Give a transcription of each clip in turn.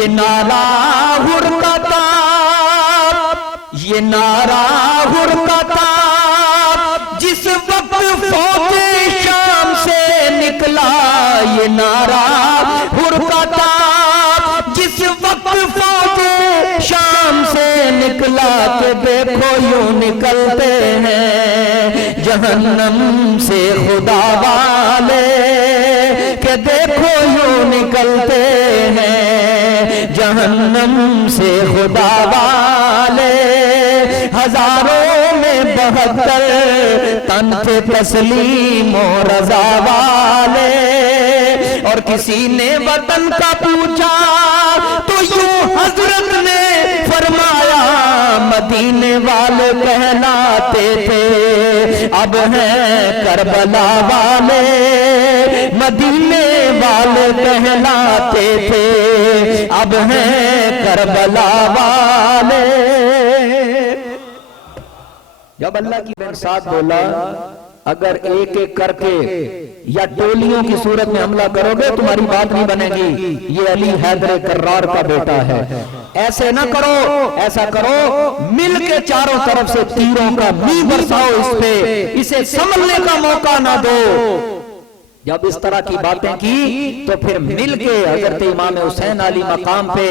یہ نعرہ حرکتا، یہ نعرہ حرکتا جس وقت فوج شام سے نکلا، یہ نعرہ حرکتا جس وقت فوج شام سے نکلا، کہ دیکھو یوں نکلتے ہیں جہنم سے خدا والے، کہ دیکھو یوں نکلتے ہیں جہنم سے خدا والے، ہزاروں میں 72 تن تھے تسلیم و رضا والے، اور کسی نے وطن کا پوچھا تو یوں حضرت نے فرمایا، مدینے والے کہلاتے تھے اب ہیں کربلا والے، مدینے والے کہلاتے تھے اب ہیں کربلا والے۔ جب اللہ کی بن ساتھ بولا اگر ایک ایک کر کے یا ٹولیوں کی صورت میں حملہ کرو گے تمہاری بات نہیں بنے گی، یہ علی حیدر کرار کا بیٹا ہے، ایسے نہ کرو، ایسا کرو مل کے چاروں طرف سے تیروں کا می برساؤ اس پہ، اسے سنبھلنے کا موقع نہ دو۔ جب اس طرح کی باتیں کی تو پھر مل کے حضرت امام حسین علی مقام پہ،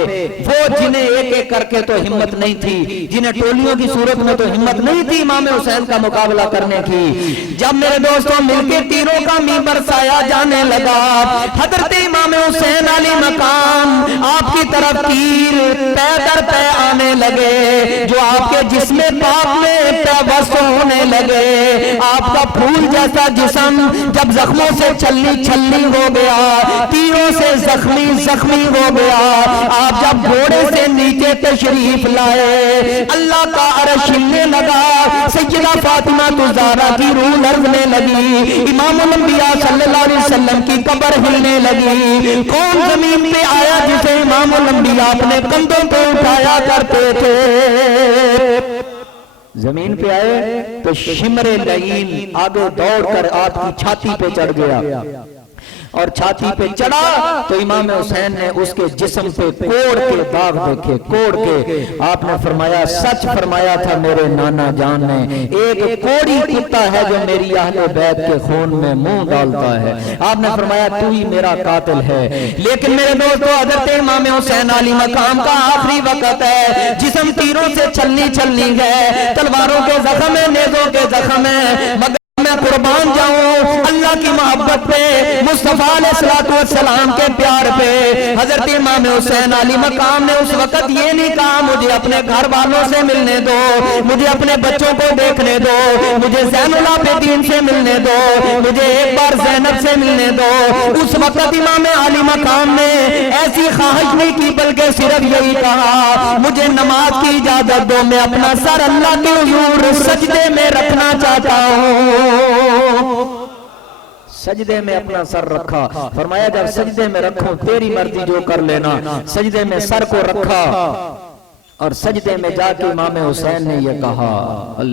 وہ جنہیں ایک ایک کر کے تو ہمت نہیں تھی، جنہیں ٹولیوں کی صورت میں تو ہمت نہیں تھی امام حسین کا مقابلہ کرنے کی، جب میرے دوستوں مل کے تیروں کا می برسایا جانے لگا، حضرت امام حسین علی مقام آپ کی طرف تیر پے در پے آنے لگے، جو آپ کے جسم پاک میں پیوست ہونے لگے، آپ کا پھول جیسا جسم جب زخموں سے چھلی چھلی ہو گیا، تیروں سے زخمی ہو گیا، آپ جب گھوڑے سے نیچے تشریف لائے، اللہ کا عرش ہلنے لگا، سیدہ فاطمہ الزہرا کی روح لرزنے لگی، امام الانبیاء صلی اللہ علیہ وسلم کی قبر ہلنے لگی، کون زمین پہ آیا جسے امام الانبیاء اپنے کندھوں پہ اٹھایا کرتے تھے؟ زمین پہ آئے تو شمر لعین آگے دوڑ کر آپ کی چھاتی پہ چڑھ گیا، اور چھاتی پہ چڑھا تو امام حسین نے اس کے جسم پہ کوڑ کے داغ دیکھے، کوڑ کے، آپ نے فرمایا سچ فرمایا تھا میرے نانا جان نے، ایک کوڑی کتا ہے جو میری اہل بیت کے خون میں منہ ڈالتا ہے، آپ نے فرمایا تو ہی میرا قاتل ہے۔ لیکن میرے دوستو حضرت امام حسین علی مقام کا آخری وقت ہے، جسم تیروں سے چھلنی ہے، تلواروں کے زخم ہے، نیزوں کے زخم ہے، مگر میں قربان جاؤں اللہ کی محبت پہ، مصطفیٰ علیہ السلام کے پیار پہ۔ حضرت امام حسین علی مقام نے اس وقت یہ نہیں کہا مجھے اپنے گھر والوں سے ملنے دو، مجھے اپنے بچوں کو دیکھنے دو، مجھے زین العابدین سے ملنے دو، مجھے ایک بار زینب سے ملنے دو۔ اس وقت امام علی مقام نے ایسی خواہش نہیں کی، بلکہ صرف یہی کہا مجھے نماز کی اجازت دو، میں اپنا سر اللہ کے حضور سجدے میں رکھنا چاہتا ہوں۔ سجدے میں اپنا سر رکھا، فرمایا جب سجدے میں رکھو تیری مرضی جو کر لینا، سجدے میں سر کو رکھا، اور سجدے میں جا کے امام حسین نے یہ کہا